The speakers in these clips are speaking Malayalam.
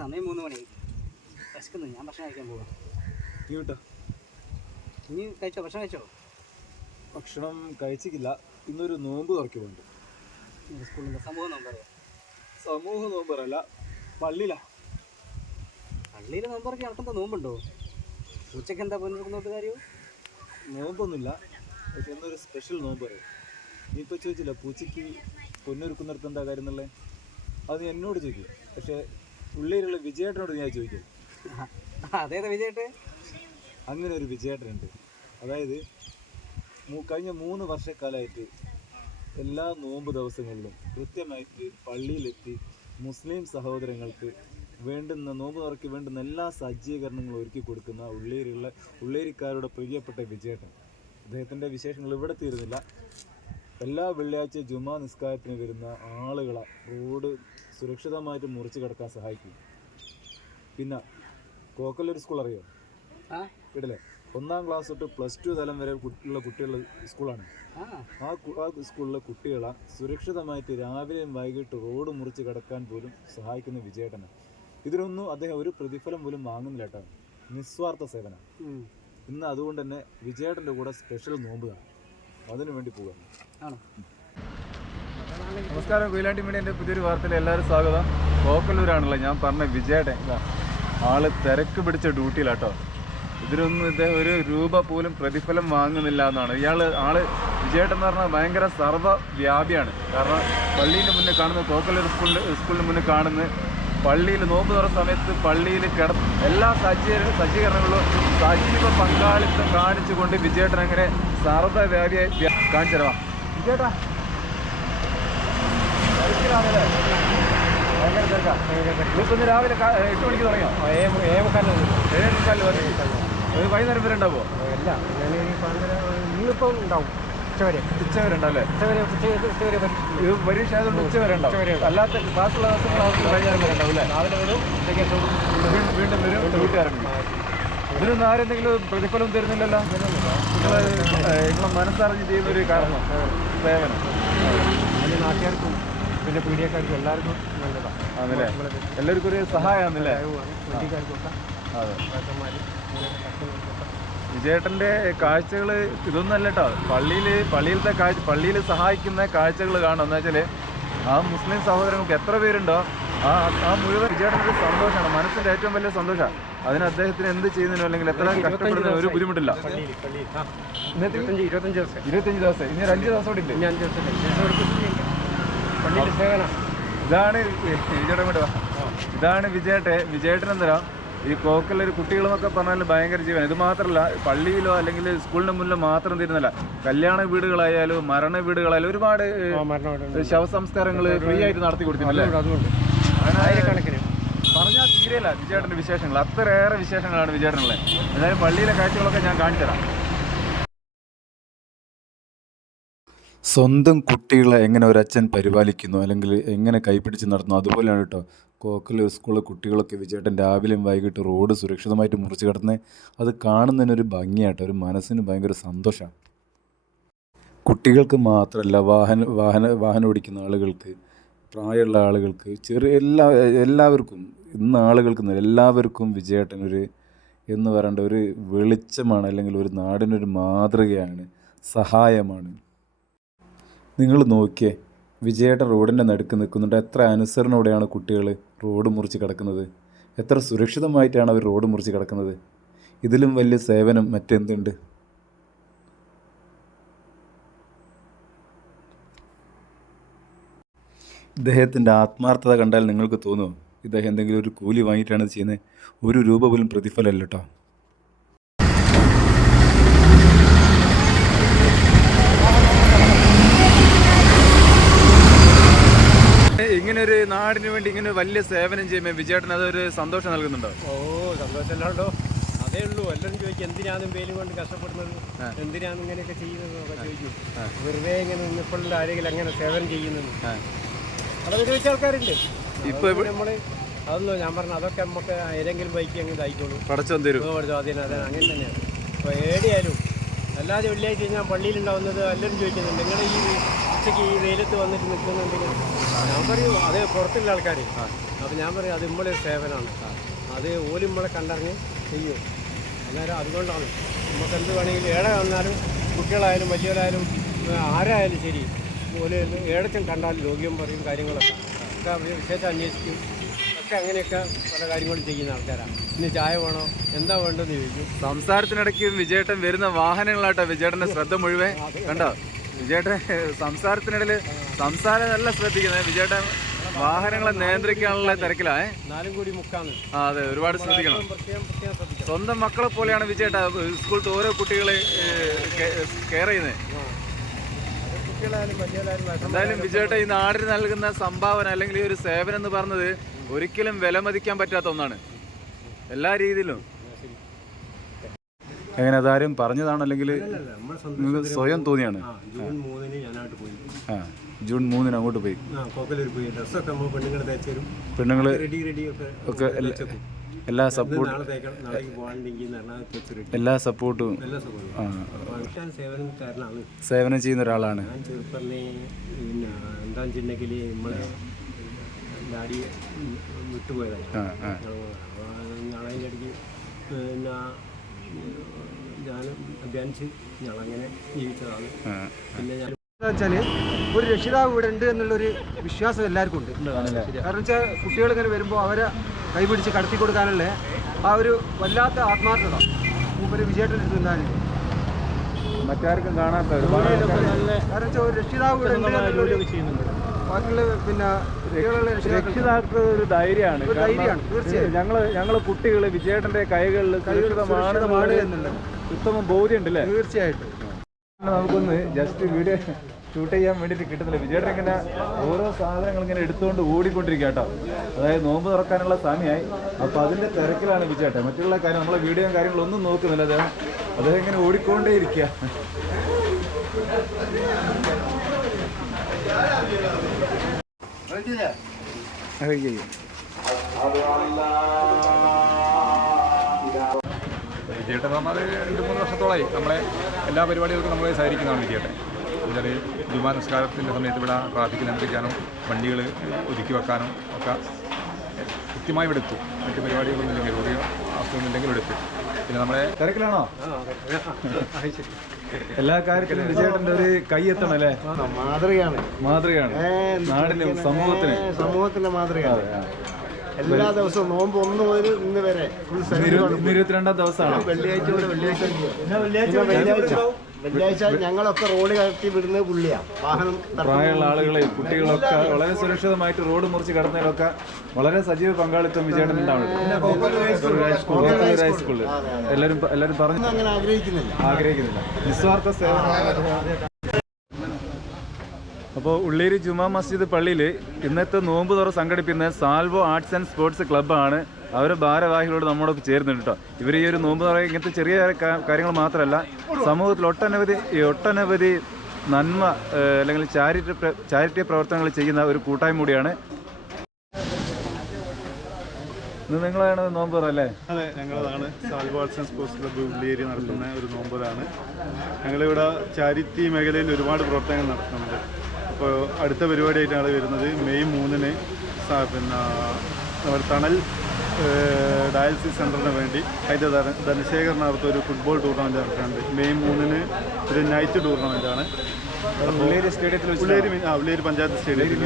സമയം 3 മണി. വിശക്കുന്നു, ഞാൻ ഭക്ഷണം കഴിക്കാൻ പോവാം. നീ വിട്ടോ? നീ കഴിച്ചോ? ഭക്ഷണം കഴിച്ചോ? ഭക്ഷണം കഴിച്ചിട്ടില്ല. ഇന്നൊരു നോമ്പ് തുറക്കുന്നുണ്ട്. സ്കൂളിൽ സമൂഹ നോമ്പറിയോ? സമൂഹ നോമ്പറല്ല, പള്ളിയിലാ. പള്ളിയിൽ നോമ്പ് തുറക്കി നടത്തുമ്പോൾ നോമ്പുണ്ടോ? ഉച്ചയ്ക്ക് എന്താ പൊന്നോട്ട് കാര്യമോ? നോമ്പൊന്നുമില്ല, പക്ഷെ ഇന്നൊരു സ്പെഷ്യൽ നോമ്പ് പറയും. നീ ഇപ്പോൾ ചോദിച്ചില്ല പൂച്ചയ്ക്ക് പൊന്നൊരുക്കുന്നിടത്ത് എന്താ കാര്യം എന്നുള്ളത്. അത് എന്നോട് ചോദിക്കും, പക്ഷേ ഉള്ളിലുള്ള വിജയേട്ടനോട് ഞാൻ ചോദിക്കും. അതേതാ വിജയേട്ടൻ? അങ്ങനെ ഒരു വിജയേട്ടനുണ്ട്. അതായത് കഴിഞ്ഞ 3 വർഷക്കാലമായിട്ട് എല്ലാ നോമ്പ് ദിവസങ്ങളിലും കൃത്യമായിട്ട് പള്ളിയിലെത്തി മുസ്ലിം സഹോദരങ്ങൾക്ക് വേണ്ടുന്ന നോമ്പ് തുറക്കി വേണ്ടുന്ന എല്ലാ സജ്ജീകരണങ്ങളും ഒരുക്കി കൊടുക്കുന്ന ഉള്ളേരിക്കാരുടെ പ്രിയപ്പെട്ട വിജയേട്ടൻ. അദ്ദേഹത്തിൻ്റെ വിശേഷങ്ങൾ ഇവിടെ തീരുന്നില്ല. എല്ലാ വെള്ളിയാഴ്ച ജുമാ നിസ്കാരത്തിന് വരുന്ന ആളുകളെ റോഡ് സുരക്ഷിതമായിട്ട് മുറിച്ച് കിടക്കാൻ സഹായിക്കും. പിന്നെ കോക്കല്ലൂർ സ്കൂൾ അറിയോ? വീട്ടിലെ 1ാം ക്ലാസ് തൊട്ട് +2 തലം വരെ ഉള്ള കുട്ടികളുടെ സ്കൂളാണ്. ആ സ്കൂളിലെ കുട്ടികളെ സുരക്ഷിതമായിട്ട് രാവിലെയും വൈകിട്ട് റോഡ് മുറിച്ച് കിടക്കാൻ പോലും സഹായിക്കുന്ന വിജയേട്ടനാണ്. ഇതിനൊന്നും അദ്ദേഹം ഒരു പ്രതിഫലം പോലും വാങ്ങുന്നില്ല കേട്ടോ. നിസ്വാർത്ഥ സേവനം. ഇന്ന് അതുകൊണ്ട് തന്നെ വിജയേട്ടൻ്റെ കൂടെ സ്പെഷ്യൽ നോമ്പുകാണ്. അതിനു വേണ്ടി പോവുകയാണ്. നമസ്കാരം, കൊയിലാണ്ടി മീഡിയൻ്റെ പുതിയൊരു വാർത്തയിൽ എല്ലാവരും സ്വാഗതം. കോക്കല്ലൂരാണല്ലോ ഞാൻ പറഞ്ഞ വിജയേട്ടൻ. ആള് തിരക്ക് പിടിച്ച ഡ്യൂട്ടിയിലാട്ടോ. ഇതിനൊന്നും ഇദ്ദേഹം ഒരു രൂപ പോലും പ്രതിഫലം വാങ്ങുന്നില്ല എന്നാണ്. ആള് വിജയേട്ടൻ എന്ന് പറഞ്ഞാൽ ഭയങ്കര സർവ്വവ്യാപിയാണ്. കാരണം പള്ളിൻ്റെ മുന്നേ കാണുന്ന കോക്കല്ലൂർ സ്കൂളിന് മുന്നേ കാണുന്ന പള്ളിയിൽ നോമ്പ് തുറന്ന സമയത്ത് പള്ളിയിൽ എല്ലാ സജ്ജീകരണങ്ങളും സജീവ പങ്കാളിത്തം കാണിച്ചുകൊണ്ട് വിജയേട്ടൻ അങ്ങനെ സർവ്വവ്യാപിയായി കാണിച്ചു തരാം. വിജയേട്ടാ ഭയങ്കര തിരക്കാ. ഇന്ന് രാവിലെ 8 മണിക്ക് തുടങ്ങിയോ? 7:45 വരെ. വൈകുന്നേരം വരെ ഉണ്ടാവുമോ? അല്ല, ഇന്നിപ്പം ഉണ്ടാവും. ഉച്ചവരെ ഉണ്ടാവല്ലേ? ഇത് പരീക്ഷ ആയതുകൊണ്ട് ഉച്ചവരെ ഉണ്ടാവും. അല്ലാത്ത ക്ലാസ്സുള്ള ദിവസങ്ങൾ വൈകുന്നേരം വരെ ഉണ്ടാവും അല്ലേ? രാവിലെ വരും, വീണ്ടും വരും, ഡ്യൂട്ടി ആരംഭിക്കും. ഇതിനൊന്നും ആരെന്തെങ്കിലും പ്രതിഫലം തരുന്നില്ലല്ലോ? നിങ്ങളെ മനസ്സറിഞ്ഞ് ചെയ്യുന്നൊരു കാരണം സേവനം നാട്ടുകാർക്കും പിന്നെ പീഡിയക്കാർക്കും എല്ലാവർക്കും നല്ലതാണ്. ആണല്ലേ? എല്ലാവർക്കും ഒരു സഹായമാണല്ലേ? അതെ. വിജയേട്ടൻ്റെ കാഴ്ചകൾ ഇതൊന്നുമല്ല കേട്ടോ. പള്ളിയിൽ സഹായിക്കുന്ന കാഴ്ചകൾ കാണും. എന്താ വെച്ചാൽ ആ മുസ്ലിം സഹോദരങ്ങൾക്ക് എത്ര പേരുണ്ടോ ആ മുഴുവൻ വിജയേട്ടൻ്റെ സന്തോഷമാണ്, മനസ്സിൻ്റെ ഏറ്റവും വലിയ സന്തോഷമാണ്. അതിന് അദ്ദേഹത്തിന് എന്ത് ചെയ്യുന്നതിനോ അല്ലെങ്കിൽ എത്ര കഷ്ടപ്പെടുന്നതിനോ ഒരു ബുദ്ധിമുട്ടില്ല. 25 ദിവസം ഇനി ഒരു 5 ദിവസം കൂടി ഉണ്ട്. ഇതാണ് വിജയേട്ടൻ എന്താ ഈ കോക്കല്ലൂർ കുട്ടികളെന്നൊക്കെ പറഞ്ഞാൽ ഭയങ്കര ജീവൻ. ഇത് മാത്രമല്ല, പള്ളിയിലോ അല്ലെങ്കിൽ സ്കൂളിൻ്റെ മുന്നിലോ മാത്രം തീരുന്നില്ല. കല്യാണ വീടുകളായാലും മരണ വീടുകളായാലും ഒരുപാട് ശവസംസ്കാരങ്ങൾ ഫ്രീ ആയിട്ട് നടത്തി കൊടുക്കുന്നില്ലേ? പറഞ്ഞാൽ തീരെയല്ല വിജയേട്ടൻ്റെ വിശേഷങ്ങൾ. അത്രയേറെ വിശേഷങ്ങളാണ് വിജയേട്ടനുള്ളത്. എന്തായാലും പള്ളിയിലെ കാഴ്ചകളൊക്കെ ഞാൻ കാണിച്ചു തരാം. സ്വന്തം കുട്ടികളെ എങ്ങനെ ഒരച്ഛൻ പരിപാലിക്കുന്നു അല്ലെങ്കിൽ എങ്ങനെ കൈപിടിച്ച് നടത്തുന്നു, അതുപോലെയാണ് കേട്ടോ കോക്കല്ലൂർ സ്കൂളിലെ കുട്ടികളൊക്കെ വിജയേട്ടൻ രാവിലെയും വൈകിട്ട് റോഡ് സുരക്ഷിതമായിട്ട് മുറിച്ച് കിടന്ന് അത് കാണുന്നതിനൊരു ഭംഗിയാട്ടോ, ഒരു മനസ്സിന് ഭയങ്കര സന്തോഷമാണ്. കുട്ടികൾക്ക് മാത്രമല്ല, വാഹനം ഓടിക്കുന്ന ആളുകൾക്ക്, പ്രായമുള്ള ആളുകൾക്ക്, എല്ലാവർക്കും, ഇന്ന് ആളുകൾക്ക് എല്ലാവർക്കും വിജയേട്ടൻ എന്ന് പറയേണ്ട ഒരു വെളിച്ചമാണ്, അല്ലെങ്കിൽ ഒരു നാടിനൊരു മാതൃകയാണ്, സഹായമാണ്. നിങ്ങൾ നോക്കിയേ, വിജയേട്ടൻ റോഡിൻ്റെ നടുക്ക് നിൽക്കുന്നുണ്ട്. എത്ര അനുസരണയോടെയാണ് കുട്ടികൾ റോഡ് മുറിച്ച് കിടക്കുന്നത്, എത്ര സുരക്ഷിതമായിട്ടാണ് അവർ റോഡ് മുറിച്ച് കിടക്കുന്നത്. ഇതിലും വലിയ സേവനം മറ്റെന്തുണ്ട്? ഇദ്ദേഹത്തിൻ്റെ ആത്മാർത്ഥത കണ്ടാൽ നിങ്ങൾക്ക് തോന്നുമോ ഇദ്ദേഹം എന്തെങ്കിലും ഒരു കൂലി വാങ്ങിയിട്ടാണ് ചെയ്യുന്നത്? ഒരു രൂപ പോലും പ്രതിഫലമല്ല കേട്ടോ. ഇങ്ങനൊരു നാടിന് വേണ്ടി ഇങ്ങനെ വലിയ സേവനം ചെയ്യുമ്പോൾ വിജയേട്ടൻ അതൊരു സന്തോഷം നൽകുന്നുണ്ടോ? സന്തോഷമല്ലാണ്ടോ? അതേ ഉള്ളൂ. എല്ലാവരും ചോദിക്കും എന്തിനാണ് വെയിലും കൊണ്ട് കഷ്ടപ്പെടുന്നത്, എന്തിനാണ് ഇങ്ങനെയൊക്കെ ചെയ്യുന്നത് ചോദിക്കും. വെറുതെ ഇങ്ങനെ നിന്നപ്പോഴുള്ള ആരെങ്കിലും അങ്ങനെ സേവനം ചെയ്യുന്നത് അതൊക്കെ ചോദിച്ച ആൾക്കാരുണ്ട്. ഇപ്പൊ നമ്മള് അതൊന്നും ഞാൻ പറഞ്ഞു, അതൊക്കെ നമുക്ക് ഏതെങ്കിലും ബൈക്ക് അങ്ങനെ ഇതായിക്കോളൂ, പടച്ചോൻ തരും. അതെ, അങ്ങനെ തന്നെയാണ്. ഇപ്പോൾ ഏടിയായാലും അല്ലാതെ വെള്ളിയാഴ്ച ഞാൻ പള്ളിയിലുണ്ടാവുന്നത് എല്ലാവരും ചോദിക്കുന്നുണ്ട്, നിങ്ങൾ ഈ ഉച്ചയ്ക്ക് ഈ വെയിലത്ത് വന്നിട്ട് നിൽക്കുന്നുണ്ടെങ്കിൽ ഞാൻ പറയും അത് പുറത്തുള്ള ആൾക്കാർ. അപ്പോൾ ഞാൻ പറയും അത് നമ്മളെ സേവനമാണ്, അത് ഓലും നമ്മളെ കണ്ടറിഞ്ഞ് ചെയ്യും. അന്നേരം അതുകൊണ്ടാണ് നമുക്ക് എന്ത് വേണമെങ്കിലും ഏടെ വന്നാലും കുട്ടികളായാലും വലിയവരായാലും ആരായാലും ശരി ഓല് ഏടച്ചും കണ്ടാൽ രോഗ്യം പറയും കാര്യങ്ങളൊക്കെ ഒക്കെ വിശേഷം അന്വേഷിക്കും ഒക്കെ അങ്ങനെയൊക്കെ പല കാര്യങ്ങളും ചെയ്യുന്ന ആൾക്കാരാണ്. ഇനി ചായ വേണോ എന്താ വേണ്ടതെന്ന് ചോദിക്കും. സംസാരത്തിനിടയ്ക്ക് വിജയേട്ടൻ വരുന്ന വാഹനങ്ങളാട്ടോ വിജയേട്ടൻ്റെ ശ്രദ്ധ മുഴുവൻ. കണ്ടോ വിജയേട്ടൻ സംസാരത്തിനിടയിൽ സംസാരം നല്ല ശ്രദ്ധിക്കുന്നത്. വിജയേട്ടൻ വാഹനങ്ങളെ നിയന്ത്രിക്കാനുള്ള തിരക്കിലാണ്. 4:45. അതെ, ഒരുപാട് ശ്രദ്ധിക്കണം. പ്രത്യേകം ശ്രദ്ധിക്കണം. സ്വന്തം മക്കളെ പോലെയാണ് വിജയേട്ട സ്കൂളിലത്തെ ഓരോ കുട്ടികളെ കെയർ ചെയ്യുന്നത്. കുട്ടികളായാലും വലിയവരായാലും എന്തായാലും വിജയേട്ട ഈ നാടിന് നൽകുന്ന സംഭാവന അല്ലെങ്കിൽ ഈ ഒരു സേവനം എന്ന് പറഞ്ഞത് ഒരിക്കലും വിലമതിക്കാൻ പറ്റാത്ത ഒന്നാണ് എല്ലാ രീതിയിലും. എങ്ങനെ അതാരും പറഞ്ഞതാണോ അല്ലെങ്കിൽ സ്വയം തോന്നിയാണ്? ജൂൺ 3-ന് ഞാനായിട്ട് പോയി. ജൂൺ 3-ന് അങ്ങോട്ട് പോയി. കോക്കലൂർ പോയി. ഡ്രസ്സൊക്കെ നമ്മൾ പെണ്ണുങ്ങൾ തയ്ച്ചു തരും. പെണ്ണുങ്ങൾ റെഡി ഒക്കെ എല്ലാ സപ്പോർട്ടും എല്ലാ സപ്പോർട്ടും സേവനം ചെയ്യുന്ന ഒരാളാണ്. ഞാൻ ചെറുപ്പറിനെ പിന്നെ എന്താ വെച്ചിട്ടുണ്ടെങ്കിൽ നമ്മളെ ഡാഡി വിട്ടുപോയതാണ്. ഞങ്ങളതിൻ്റെ ഇടയ്ക്ക് പിന്നെ ഞാൻ അധ്വാനിച്ച് ഞങ്ങളങ്ങനെ ജീവിച്ചതാണ്. പിന്നെ ഞാൻ വെച്ചാൽ ഒരു രക്ഷിതാവ് ഇവിടെ ഉണ്ട് എന്നുള്ളൊരു വിശ്വാസം എല്ലാവർക്കും ഉണ്ട്. കാരണം വെച്ചാൽ കുട്ടികൾ ഇങ്ങനെ വരുമ്പോൾ അവരെ കൈപിടിച്ച് കടത്തി കൊടുക്കാനുള്ള ആ ഒരു വല്ലാത്ത ആത്മാർത്ഥത മൂപ്പര് വിജയേട്ടൻ എടുത്ത് നിന്നാലും മറ്റാർക്കും കാണാത്ത. കാരണം വെച്ചാൽ ഒരു രക്ഷിതാവ് ഇവിടെ ഉണ്ട് ചെയ്യുന്നുണ്ട്. ബാക്കിയുള്ള പിന്നെ രക്ഷിതാക്കൾ ഒരു ധൈര്യമാണ്. തീർച്ചയായും ഞങ്ങള് കുട്ടികൾ വിജയേട്ടന്റെ കൈകളിൽ സുരക്ഷിതമാണ് എന്നുള്ള ഉത്തമ ബോധ്യം ഉണ്ടല്ലേ? തീർച്ചയായിട്ടും. നമുക്കൊന്ന് ജസ്റ്റ് വീഡിയോ ഷൂട്ട് ചെയ്യാൻ വേണ്ടിയിട്ട് കിട്ടുന്നില്ല. വിജയേട്ടൻ ഇങ്ങനെ ഓരോ സാധനങ്ങൾ ഇങ്ങനെ എടുത്തുകൊണ്ട് ഓടിക്കൊണ്ടിരിക്കുക കേട്ടോ. അതായത് നോമ്പ് തുറക്കാനുള്ള സമയമായി. അപ്പോൾ അതിൻ്റെ തിരക്കിലാണ് വിജയേട്ടൻ. മറ്റുള്ള കാര്യം നമ്മളെ വീഡിയോയും കാര്യങ്ങളൊന്നും നോക്കുന്നില്ല. അദ്ദേഹം ഇങ്ങനെ ഓടിക്കൊണ്ടേ ഇരിക്കുക. വിജയേട്ടൻ എന്ന് പറഞ്ഞാൽ 2-3 വർഷത്തോളമായി നമ്മളെ എല്ലാ പരിപാടികൾക്കും നമ്മളെ സഹായിക്കുന്നതാണ് വിജയേട്ടൻ. എന്നുവെച്ചാൽ ജുമാ നിസ്കാരത്തിൻ്റെ സമയത്ത് ഇവിടെ ട്രാഫിക് നിയന്ത്രിക്കാനും വണ്ടികൾ ഒതുക്കി വെക്കാനും ഒക്കെ കൃത്യമായി ഇവിടെ എത്തും. മറ്റ് പരിപാടികളൊന്നും ഇല്ലെങ്കിൽ റോഡിയോ അവസ്ഥയൊന്നുമില്ലെങ്കിൽ ഇവിടെ എത്തും. പിന്നെ നമ്മളെ തിരക്കിലാണോ? എല്ലാ കാര്യത്തിലും വിജയേട്ടൻ്റെ ഒരു കൈ എത്തണം അല്ലേ? മാതൃകയാണ് നാടിനും സമൂഹത്തിന് മാതൃകയാണ്. എല്ലാ ദിവസവും നോമ്പ് 1 മുതൽ ഇന്ന് വരെ 22-ാം ദിവസമാണ്. വെള്ളിയാഴ്ച ഞങ്ങളൊക്കെ റോഡ് കടത്തി വിടുന്നത് പുള്ളിയാണ്. വാഹനം പ്രായമുള്ള ആളുകളെ കുട്ടികളൊക്കെ വളരെ സുരക്ഷിതമായിട്ട് റോഡ് മുറിച്ച് കടന്നതിലൊക്കെ വളരെ സജീവ പങ്കാളിത്തം വിജയേട്ടൻ ഉണ്ടാവുന്നുണ്ട്. ഹൈസ്കൂളിൽ എല്ലാവരും പറഞ്ഞു അങ്ങനെ ആഗ്രഹിക്കുന്നില്ല. നിസ്വാർത്ഥ സേവനം. അപ്പോൾ ഉള്ളേരി ജുമാ മസ്ജിദ് പള്ളിയിൽ ഇന്നത്തെ നോമ്പ് തുറ സംഘടിപ്പിക്കുന്ന സാൽവോ ആർട്സ് ആൻഡ് സ്പോർട്സ് ക്ലബ്ബാണ്. അവരുടെ ഭാരവാഹികളോട് നമ്മോടൊപ്പം ചേരുന്നുണ്ട് കേട്ടോ. ഇവർ ഈ ഒരു നോമ്പ് തുറ ഇങ്ങനത്തെ ചെറിയ കാര്യങ്ങൾ മാത്രമല്ല, സമൂഹത്തിൽ ഒട്ടനവധി നന്മ അല്ലെങ്കിൽ ചാരിറ്റി പ്രവർത്തനങ്ങൾ ചെയ്യുന്ന ഒരു കൂട്ടായ്മ കൂടിയാണ്. ഇത് നിങ്ങളാണ് നോമ്പ് തുറ അല്ലേ? അതെ, ഞങ്ങളതാണ് Salvo arts and sports club Ulliyeri നടത്തുന്ന ഒരു നോമ്പുറാണ്. ഞങ്ങളിവിടെ ചാരിറ്റി മേഖലയിൽ ഒരുപാട് പ്രവർത്തനങ്ങൾ നടത്തുന്നുണ്ട്. അപ്പോൾ അടുത്ത പരിപാടിയായിട്ടാണ് വരുന്നത്. മെയ് 3-ന് പിന്നെ നമ്മുടെ തണൽ ഡയാലിസിസ് സെൻ്ററിന് വേണ്ടി അതിൻ്റെ ധനശേഖരണാർത്ഥം ഒരു ഫുട്ബോൾ ടൂർണമെൻറ്റ് നടക്കുന്നുണ്ട്. മെയ് 3-ന് ഒരു നൈറ്റ് ടൂർണമെൻറ്റാണ്. ഉള്ളേരി സ്റ്റേഡിയത്തിൽ ഉള്ളേരി പഞ്ചായത്ത് സ്റ്റേഡിയത്തിൽ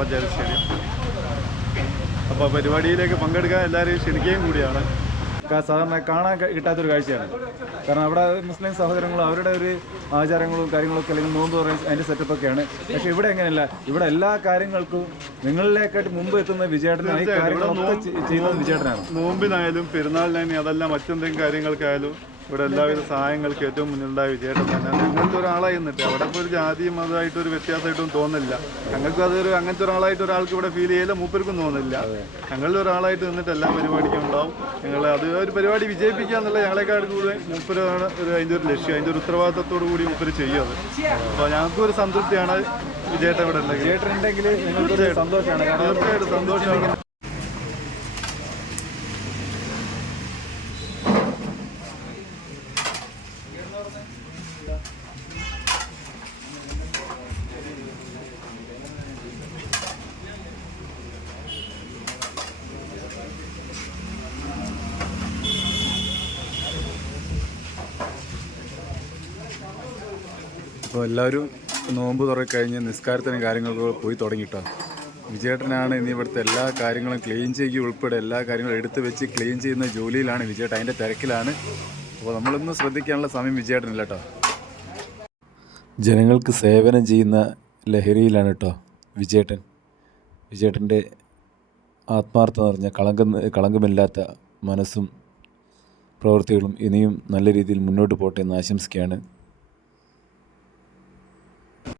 പഞ്ചായത്ത് സ്റ്റേഡിയം. അപ്പോൾ പരിപാടിയിലേക്ക് പങ്കെടുക്കാൻ എല്ലാവരെയും ക്ഷണിക്കുകയും കൂടിയാണ്. സാധാരണ കാണാൻ കിട്ടാത്തൊരു കാഴ്ചയാണ്. കാരണം അവിടെ മുസ്ലിം സഹോദരങ്ങളും അവരുടെ ഒരു ആചാരങ്ങളും കാര്യങ്ങളൊക്കെ അല്ലെങ്കിൽ നോമ്പ് പറയുന്ന അതിൻ്റെ സെറ്റപ്പൊക്കെയാണ്. പക്ഷേ ഇവിടെ എങ്ങനെയല്ല. ഇവിടെ എല്ലാ കാര്യങ്ങൾക്കും നിങ്ങളിലേക്കായിട്ട് മുമ്പ് എത്തുന്ന വിജയേട്ടനാണ്. ഈ കാര്യങ്ങളൊക്കെ ചെയ്യുന്നത് വിജയേട്ടനാണ്. നോമ്പിനായാലും പെരുന്നാളിനായാലും അതല്ല മറ്റെന്തെങ്കിലും കാര്യങ്ങൾക്കായാലും ഇവിടെ എല്ലാവിധ സഹായങ്ങൾക്ക് ഏറ്റവും മുന്നിലുണ്ടായ വിജയേട്ടൻ തന്നെ. ഞങ്ങൾക്ക് ഒരാളായി നിന്നിട്ട് അവിടെ ഇപ്പോൾ ഒരു ജാതിയും മതമായിട്ടൊരു വ്യത്യാസമായിട്ടൊന്നും തോന്നില്ല. ഞങ്ങൾക്ക് അതൊരു അങ്ങനത്തെ ഒരാളായിട്ട് ഒരാൾക്ക് ഇവിടെ ഫീൽ ചെയ്യില്ല, മൂപ്പർക്കും തോന്നില്ല. ഞങ്ങളിൽ ഒരാളായിട്ട് നിന്നിട്ട് എല്ലാ പരിപാടിക്കും ഉണ്ടാവും. ഞങ്ങൾ അത് ഒരു പരിപാടി വിജയിപ്പിക്കുക എന്നുള്ള ഞങ്ങളെക്കാൾ കൂടുതൽ മൂപ്പരാണ് അതിൻ്റെ ഒരു ലക്ഷ്യം. അതിൻ്റെ ഒരു ഉത്തരവാദിത്തത്തോടു കൂടി മൂപ്പർ ചെയ്യും അത്. അപ്പോൾ ഞങ്ങൾക്കൊരു സംതൃപ്തിയാണ് വിജയേട്ടൻ ഇവിടെ ഉള്ളത്. വിജയേട്ടൻ ഉണ്ടെങ്കിൽ ഞങ്ങൾക്ക് സന്തോഷമാണ്. തീർച്ചയായിട്ടും സന്തോഷമാണ്. അപ്പോൾ എല്ലാവരും നോമ്പ് കഴിഞ്ഞ് നിസ്കാരത്തിനും കാര്യങ്ങളൊക്കെ പോയി തുടങ്ങിട്ടോ. വിജയേട്ടനാണ് ഇനി ഇവിടുത്തെ എല്ലാ കാര്യങ്ങളും ക്ലീൻ ചെയ്യുക ഉൾപ്പെടെ എല്ലാ കാര്യങ്ങളും എടുത്ത് വെച്ച് ക്ലീൻ ചെയ്യുന്ന ജോലിയിലാണ് വിജയേട്ടൻ, അതിൻ്റെ തിരക്കിലാണ്. അപ്പോൾ നമ്മളൊന്നും ശ്രദ്ധിക്കാനുള്ള സമയം വിജയേട്ടനില്ല കേട്ടോ. ജനങ്ങൾക്ക് സേവനം ചെയ്യുന്ന ലഹരിയിലാണ് കേട്ടോ വിജയേട്ടൻ്റെ ആത്മാർത്ഥം നിറഞ്ഞ കളങ്കമില്ലാത്ത മനസ്സും പ്രവൃത്തികളും ഇനിയും നല്ല രീതിയിൽ മുന്നോട്ട് പോട്ടെ എന്ന് ആശംസിക്കുകയാണ്.